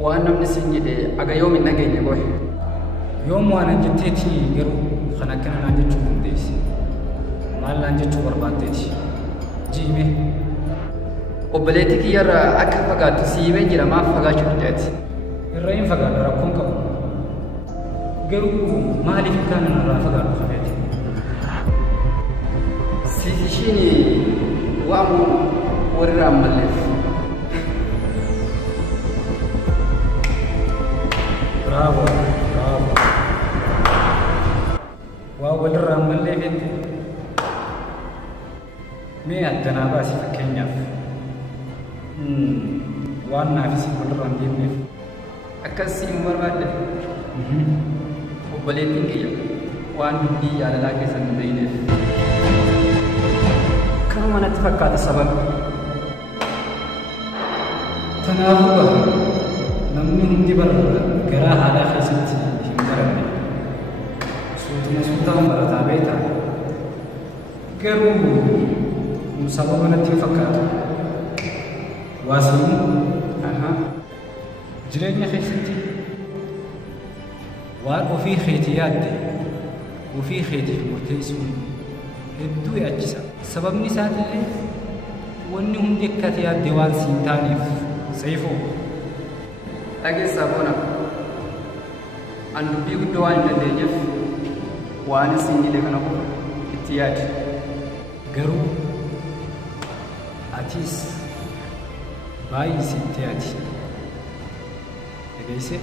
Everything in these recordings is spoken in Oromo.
وانا من سنجد اغا يوم نغي بوي يوم وانا جتيتي غير خنا كنا نجو ديس مال نجو برباتيتي جيمي وبليتك يرى اكا فغات سيمه جرا ما فغاچو ديت الرين فغات ركون كم غيرو مالي كان را فغات خفيت سيشيني وامو ورا ملف برافو برافو واول رام ملف مي ادنا باس فكنياف وانا في سيكون رام دينيف اكسي مرمد وبليتك يا وان دي جاللا كيسن بينف كما نتفكر السبب تنافق نمن دبر غرا هذا خسنت يمرن سوتنا سوتان برتا بيتا غرو مسبب نتفكر واسم جرينا خسنتي وفي خيتيات وفي خيتي مرتيسون هدو يأجسا سبب نسات اللي وانهم دكتيات ديوان سينتاني سيفو أجل سابونا أن بيو دوان لدينيف وانا سيني لكنا اتياد غرو أتيس باي سينتياتي أجيسي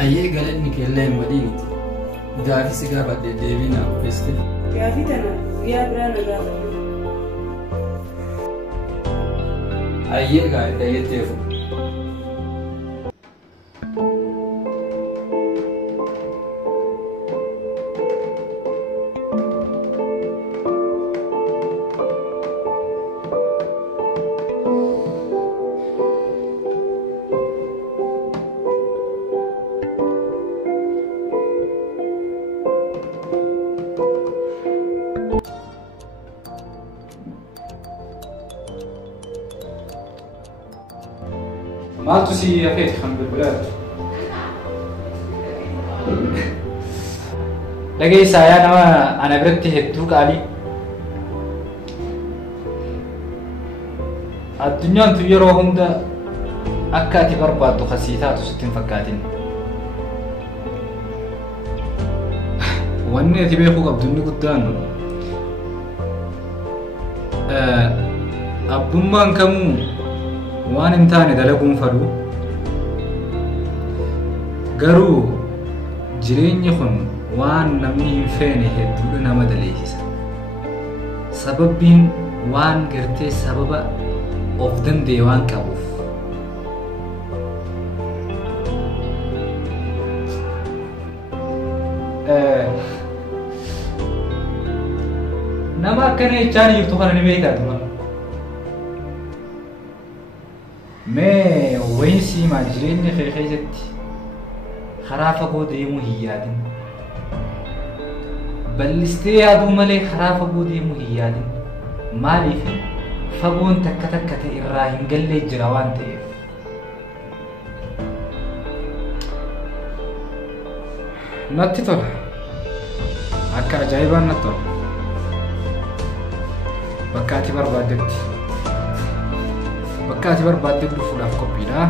أيه قالت نكلم مدينة دافي سكابة ديفينا بستي يا فيتنا يا برانا دافي أيه قالت أيه تيفو ما تسي يا فيت خم بالبلاد لقي سايا أنا برتي هدوك علي الدنيا تبيرو هندا أكاتي برباد خسيتات وستين فكاتين واني تبيخو قبضني قدان أبدومان كمو وان انتاني دلقون فرو غرو جرين يخون وان نمني فيني هدو نما دليسا سببين وان غرتي سببا أفدن ديوان كابوف نما كان يجاني يفتخر نبيتا دمان मैं वही सीमा जिरेन ने खेखे जत्ती खराफा को देमु हियादिन बल्लिस्ते यादू मले खराफा को देमु हियादिन माली fi fagoon takka takka ta'e irraa hin galle jira waan ta'eef natti tola akka ajaa'ibaan natti tola bakka ati barbaaddetti dhufuudhaaf qophiidha.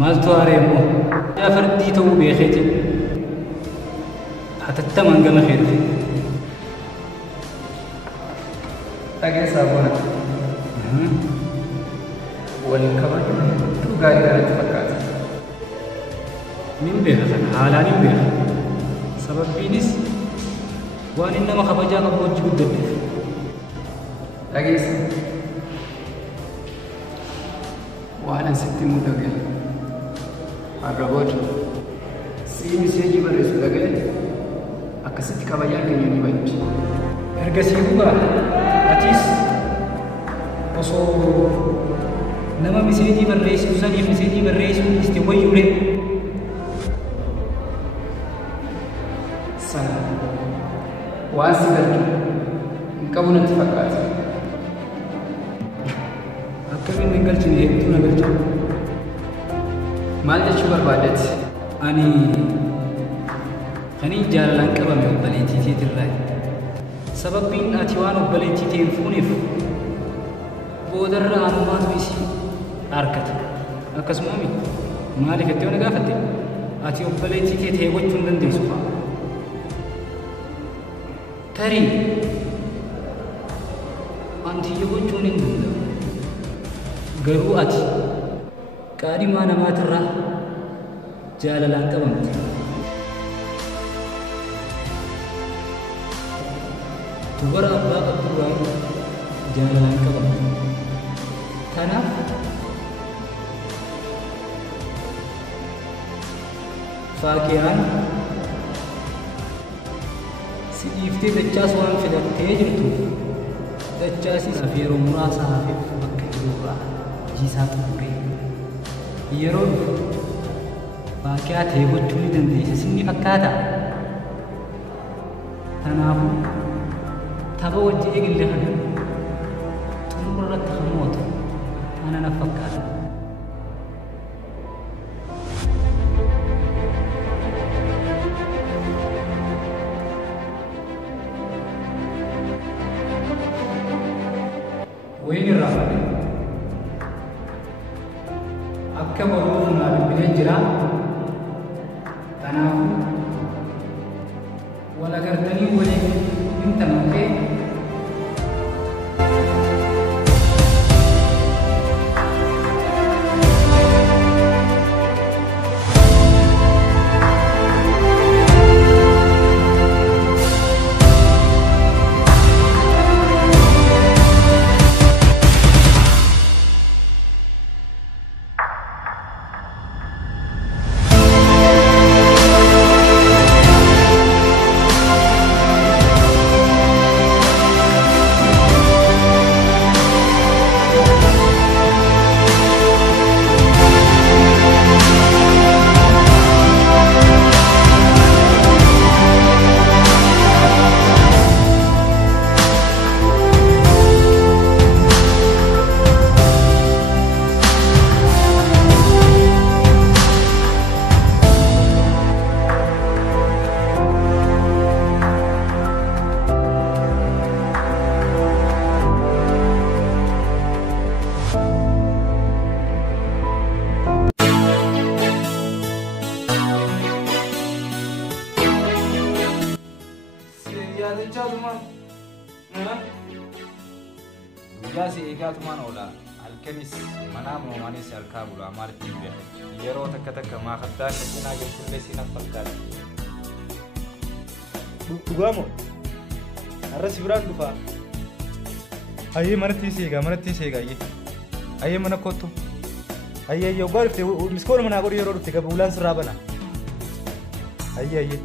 مالتو أريمو يا فردي تو بيخيتي حتى التمن قام خير فيه أجل سابونا والكمان تو قاعد أنا تفكرت من بيها حالاني بيها سبب بينس وأن إنما خبجا قبوج جدا أجل وأنا ستي مدقل الربوت سيمي سيجي بريس دقل أكسيت كبايا كنيني بنت ergasi gubaa atis osoo nama miseejii barreessu saniif miseejii barreessu isti wayyuule sana waan si galchu hin qabu natti fakkaata akkamiin hin galchine hedduu na galcha maal jechuu barbaadetti ani kaniin jaalalaan qabame obboleettii teetirraa sababbiin ati waan obboleettii ta'een fuuneef boodarra ammaatu isii harkata akkasuma maaliif itti waan gaafatte ati obboleettii ta'ee gochuu hin dandeessu tarii antiyya gochuun hin danda'u garuu ati qaadhimaa namaatirraa jaalalaan qabamte dubara abbaa qabdurraa jaalalaan qabamte kanaaf faakiyaan si dhiiftee dachaas waan filattee jirtuuf dachaasis yeroo muraasa hafeef bakka jiruurraa jiisaa xumuree yeroo dhufu faakiyaa ta'e gochuu ni dandeessa sinni fakkaata kanaafuu tapha wajji eegille kana xumura irratti hammootu ana na fakkaata wayin irraa fadhe akka baruuf naa bilbilee jira kanaafuu wal agartanii waliin hin tamakee Guyyaa si eegaatumaan oola halkanis manaa moomanis harkaa bulaa maalitti beeku yeroo takka takka maakaddaa shaqinaa jirtullee siinaaf fakkaata. Dhugaamo har'as biraan dhufaa. Ayyee manatti seegaa ayyee mana kottu ayyee yoggaa dhufte miskoona manaa godhu yeroo dhufte gabuulaan sirraa bana ayyee.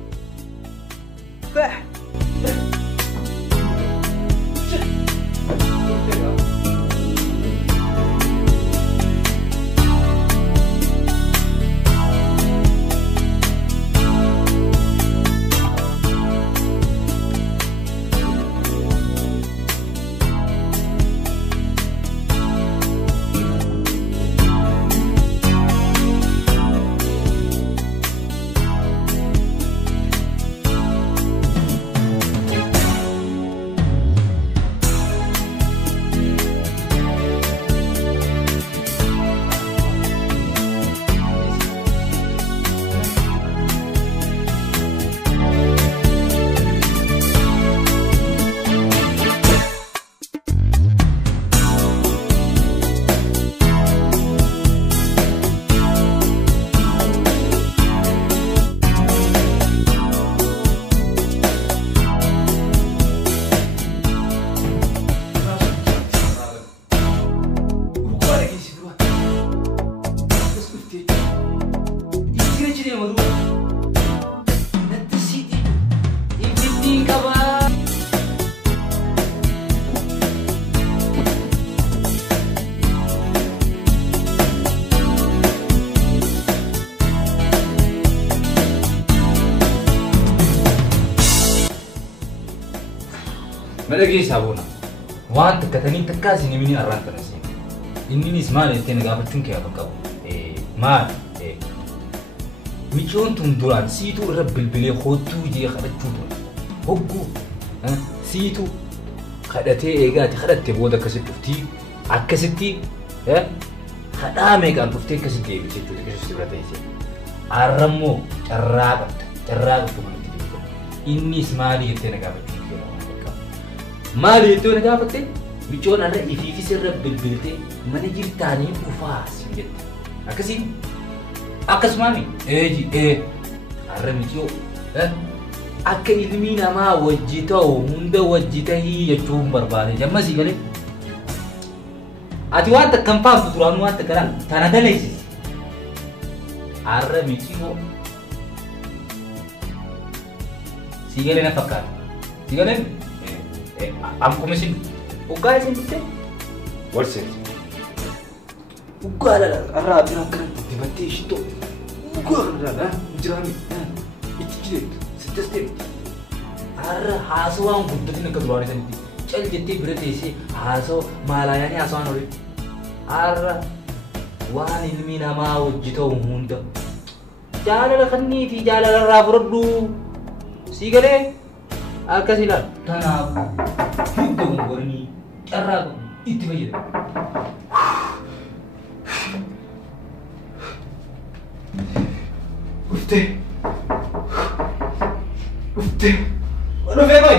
Malagi sabuna. Waan takkatanii takkaasi ni mini arraan kana siin. Inninis maal jettee na gaafachuun kee akka qabu. Maal? Michoon tun duraan siituu irra bilbilee hoottuu jee kadhachuu ture. Hogguu siituu kadhatee eegaati kadhattee booda akkasitti kadhaa meeqaan dhuftee akkasitti deebisee jechuudha keessatti bira ta'ee. Arrammoo carraa qabdu manitti deebi'u. Innis maali jettee na gaafachuun kee qabu. Maali jettee na gaafatte michoon irra ifiifis irra bilbiltee mana jirtaanii dhufaa siin jette. Akkasiin akkasumaani har'a michoo akka ilmi namaa wajji ta'u hunda wajji tahii jechuun barbaade jammasii galee ati waan takka hin faamtu duraan waan takka dhaan tana daleessisi har'a michoo sii galee na fakkaata sii galee akkuma isin dhugaa isin dhuftee wal seeti dhugaa irraa bira akkanatti dibattee ishitoo dhugaa jiraami itti jireetu sittas deemti har'a haasawaan guddatiin akka duraan isanitti cal jettee bira teessee haasawa maalaayanii haasawaan olitti har'a waan ilmi namaa wajji ta'u hunda jaalala kannii fi jaalala irraa fudhadhu sii galee akkas ilaal tanaaf hunda gongoranii carraa itti fayyadamu. Ufte, mana fai?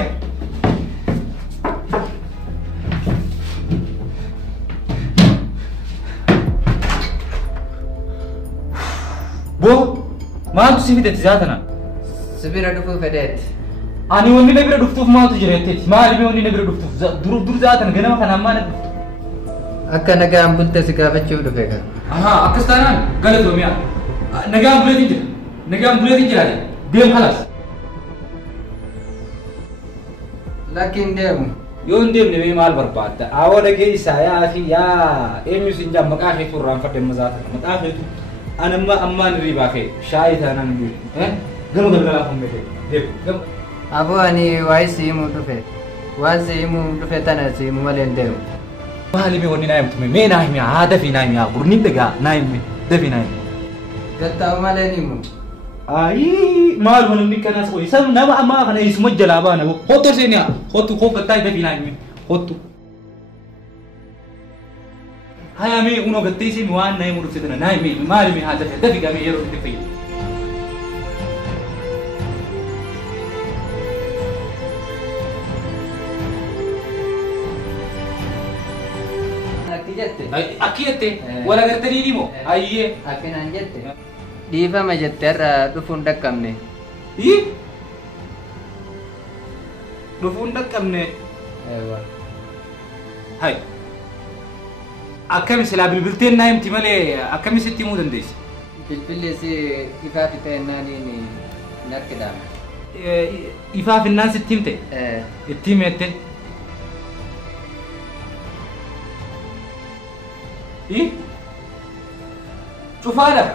Bo, maal si fide tizatana? Sibira dhufu fedeet. Ani wanni na bira dhuftuuf maaltu jireetti? Maali wanni na bira dhuftuuf? Dur zaatan ganama kana ammaa na dhuftu. Akka nagaan bulte si gaafachuuf dhufe kan. Akkas taanaan galatoomiyaa. Nagaan buleetiin jira. Nagaan buleetiin jira. Deem halas. Lakin deemu. Yoo hin deemne mee maal barbaadda? Awwaala keessaa yaa fi yaa eenyu sin jaa maqaa keetu irraan fadhe mazaata. Maqaa keetu anamma ammaan riibaa kee shaayii taanaan hin jiru. Gama galgalaa kun beekee deemu. Aboo ani waa'ee siimuu dhufe. Waan siimuu dhufe tana siimuu malee hin deemu. Maali mee wanni naa himtu mee naa himi haa dafii naa himi haa gurniin dhagaa naa himi dafii naa himi. Gattaa'u malee ni himu. Ayi maal wanni kanas qoyi sam nama amma kana isuma jalaa baana hottu seenia hottu ko gattaa dafii naa himi hottu. Haya mee uno gattee siimi waan naa himu dhufte tana naa himi maali mee haa dafii gamee yeroo itti fayyadu. Akki jette wal agartanii dhimo ayyee akkanaan jette dhiifama jette irraa dhufuun dhaqqabne. Dhufuun dhaqqabne. Hay akkami silaa bilbilteen naa himti malee akkami sitti himuu dandeessi? Bilbillis ifaaf ifeennaniin hin argidhaame. Ifaaf innaan sitti himte? Itti himette? Cufaadha.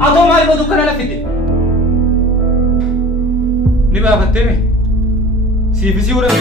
Atau maal mau dukkan ala fide? Ni ba fatte me? Si fisi ura.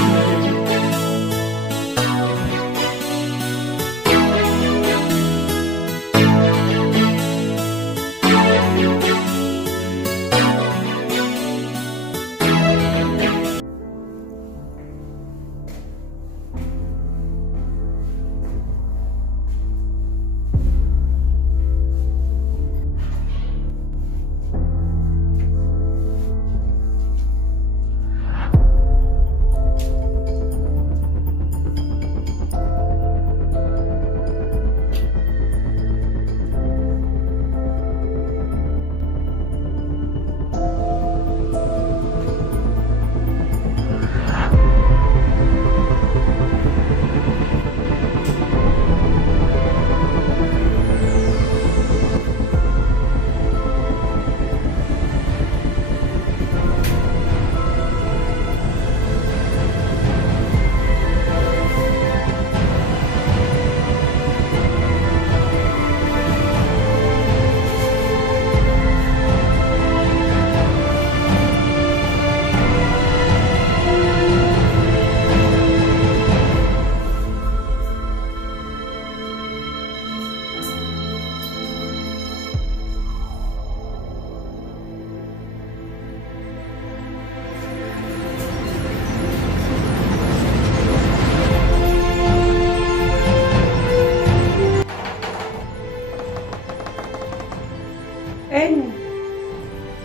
Eenyu?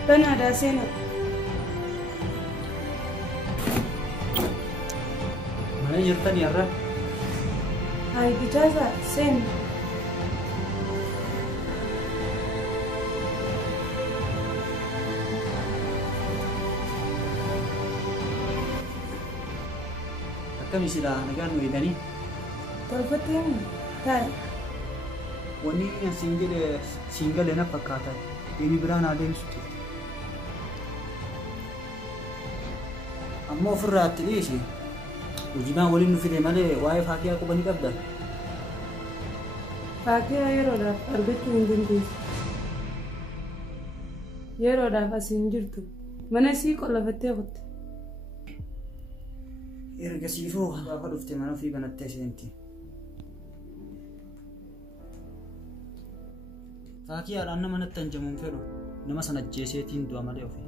Banaadhaa seenaa. Mana jirtanii har'a? Hayi bitaasaa seena. Akkami silaa nagaan nu eeganii? Tolfattee himu? Taa'e. Wanni siin galee na fakkaata. Deebii biraan adeemsutti. Ammoo ofirraa itti dhiisi. Hojiidhaan waliin nu fide malee waa'ee faakiyaa quba ni qabda. Faakiyaa yeroodhaaf argachuu hin dandeessu. Yeroodhaaf asiin jirtu. Mana sii qollafattee kutte. Ergasiifuu gaafa dhufte mana ofii banattee seenti. Faakiyaadhaan nama natti hanjamuun fedhu nama sana ajjeeseetiin du'a malee ofii.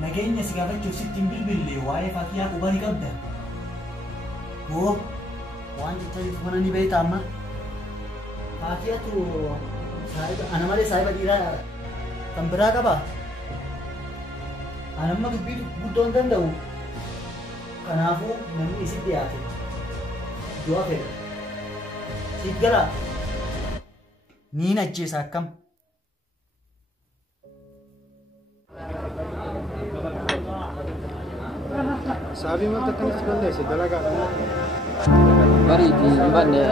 Nageenya si gaafachuuf sittiin bilbilee waa'ee faakiyaa quba ni qabda. Hoo waan jecha mana ni beekta amma. Faakiyaatu ana malee saahiba dhiiraa kan biraa qaba. Ana amma dubbii guddoo hin danda'u. Kanaafuu namni isin dhiyaate du'a fedha. Siif galaa niin ajjeesa akkam. Sabi mo takkan sekali sih dalaga. Bari di banne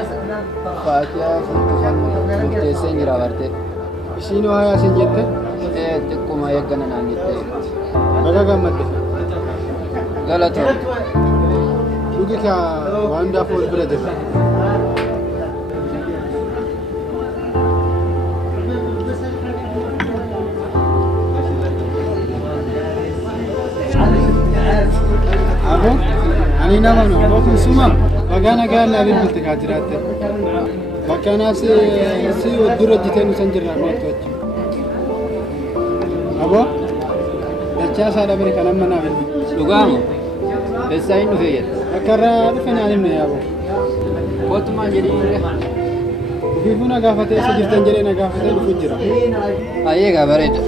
faakiyaa fuutusan teessee jira barte. Ishiin waa sin jette? Xiqquma eeggana naan jette. Naga gammadde. Galatoo. Dhugi ka waan daafoo bira jirta. Aku, ani nama no. Aku semua. Bagana nabi binti kajirate. Bakana si udur jiten sanjirna matu aja. Abo, baca sada beri kalam mana nabi. Dugamu. Besain nufiyat. Akara rufena alim ne abo. Kotuma jadi Bifuna gafate sejirtan jere na gafate lufujira. Aye gabareta.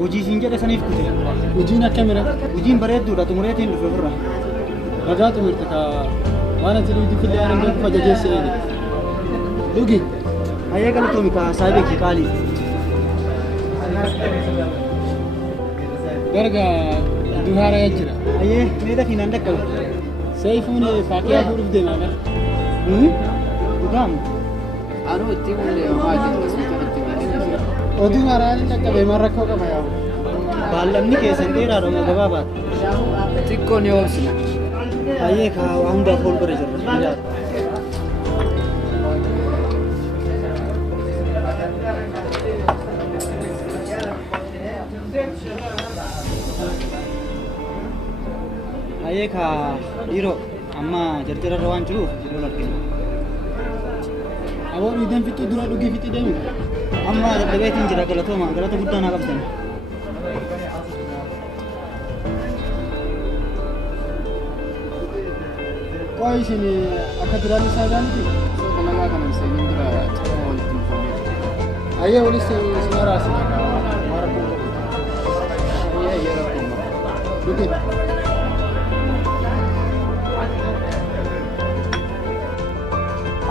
Hojii siin jedhe saniif kute. Hojiin akkamira? Hojiin bareedduudha xumureetiin dhufe ofirra. Ragaa xumurte ka waan ati dhugi fillee aanan beeku fajajeesse eegi. Dhugi. Ayyee galatoomi ka saahiba kee qaali. Garga duhaara ya jira. Ayyee meeda fi nan dhaqqabu. Saifuun faakiyaa fuudhuuf deemaa gara. Dhugaamu. Anu itti mullee maati akkasitti itti mullee. Oduu haaraan dhaqqabee maal rakkoo qaba yaa. Baallamni keessan dheeraadha moo gabaabaadha? Xiqqoo ni oolsina. Ayyee ka waa hundaaf ol bira jirra. Ayyee ka dhiiroo amma jarjararra waan jiruuf yeroo lakkina. Aboon iddeen fixuu dura dhugii fixii deemu. Amma dadhabeetiin jira galatooma galata guddaa naa qabdan. Why sini akadrani sajanti? So talaga ka ng singing dira chama wal tin Ayah boleh senyara sini marapu. Iya iya ko. Dukit.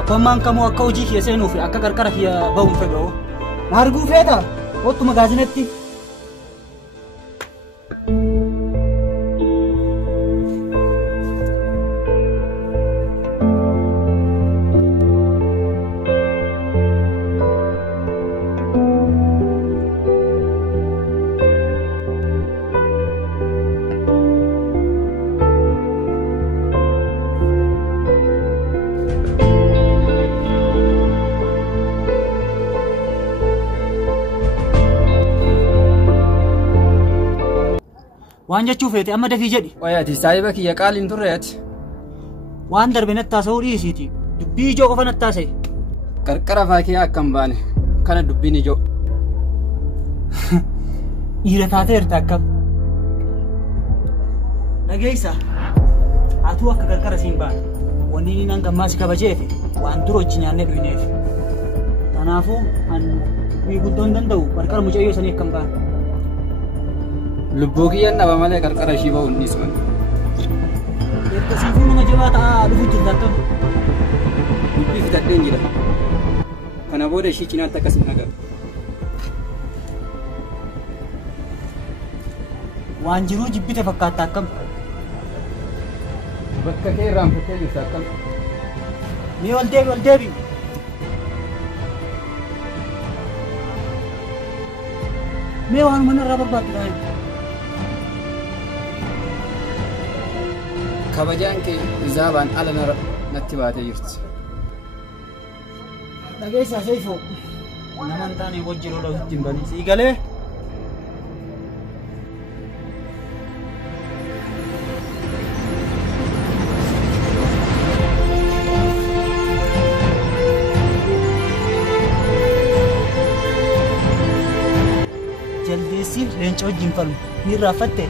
Apa mang kamu akka uji kia senu fi akka karkara kia baum fego. Margu feta. O tu magazinetti. Waan jechuu feete amma dafii jedhi. Wayaati saahiba kiyya qaaliin turreeti. Waan darbe nattaasa'uu dhiisiiti. Dubbii ijoo qofa nattaasa'e. Qarqara faakee akkam baane kana dubbiin ijoo. Dhiira taateerta akkam. Dhageessa. Atuu akka qarqara siin baane. Wanni inni nan gammaasi kabajeefi waan dura hojii nyaannee dhuyneefi. Kanaafuu an dubbii guddoo hin danda'u qarqara mucayyoo sanii akkam baane. Lubbuu kiyyaan dhaba malee qarqara ishii ba'uun ni siman. Ergasiifuu nama jabaa ta'aa dhufu jirtan. Dubbii fitadheen jira. Kana booda ishii cinaatti akkas hin agarru. Waan jiruu jibbite fakkaata akkam. Bakka kee irraanfattee jirtu akkam. Mee ol deebi. Mee waan mana irraa barbaaddu taa'e. Kabajaan kee zaabaan ala natti baatee jirti. Dhageessaa seefoo. Nama hin taane wajjin oolaa ittiin banii sii galee. Jaldeessiif leenca wajjin falmu ni irraaffatte.